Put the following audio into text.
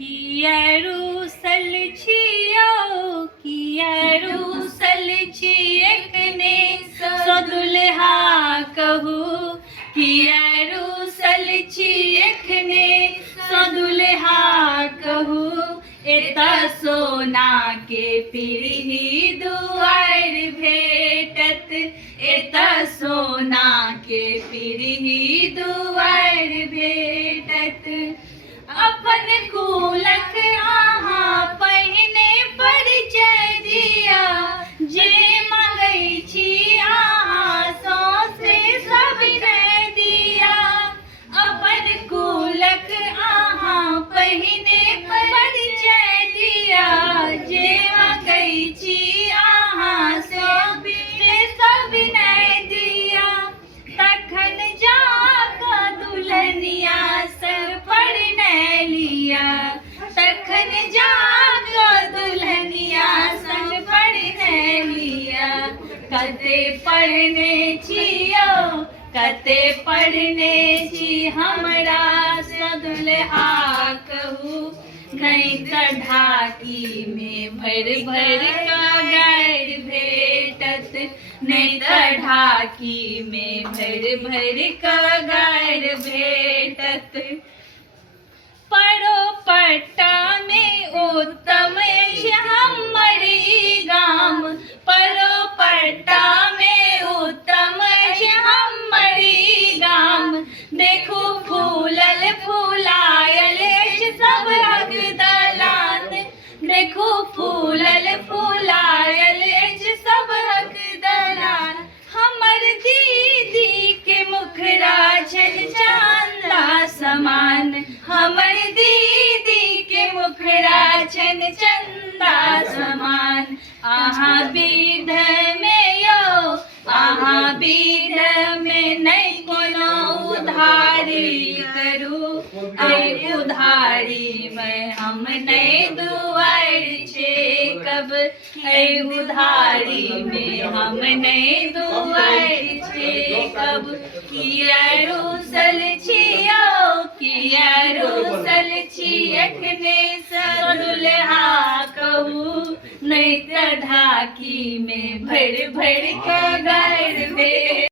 किया रूसल छियो किया रूसल छी एकने सो दुल्हा कहू किया रूसल छी एकने सो दुल्हा कहू एता सोना के पीढ़ी दुआर भेटत एता सोना के पीढ़ी दुआर भेटत अपन कुलक अहाँ पहिने परिचय दिया जे मंगै छी अहाँ सौंसे सब दे दिया अपन कुलक अहाँ पहिने परिचय दिया जे मंगै छी अहाँ सौंसे सब दे दिया तखन जाकऽ दुल्हनिया सर परिणय लिया तखन जाकऽ दुल्हनिया संग परिणय लिया कते पढ़ने छियो कते पढ़ने छी हमरा सँ दुल्हा कहू नहीं तऽ ढाकी में भरि भरि कऽ गारि भेटत नहीं तऽ ढाकी में भरि भरि कऽ गारि भेटत परो पट्टा में उत्तम अछि हमर ई गाम परो पट्टा में उत्तम अछि हमर ई गाम देखू फूलल फूलायल अछि सभक दलान देखू फूलल फूलायल अछि सभक दलान हमर दीदी के मुखरा छनि चंदा समान हमर दीदी के मुखरा छनि चंदा समान अहाँ विध में यो अहाँ विध में नहीं कोनो उधारी करू एहि उधारी में हम नहीं दुआर छेकब एहि उधारी में हम नहीं दुआर छेकब किया रूसल छियो किया रूसल छी एखने सँ दुल्हा कहू नहीं तऽ ढाकी में भरि भरि कऽ गारि भेटत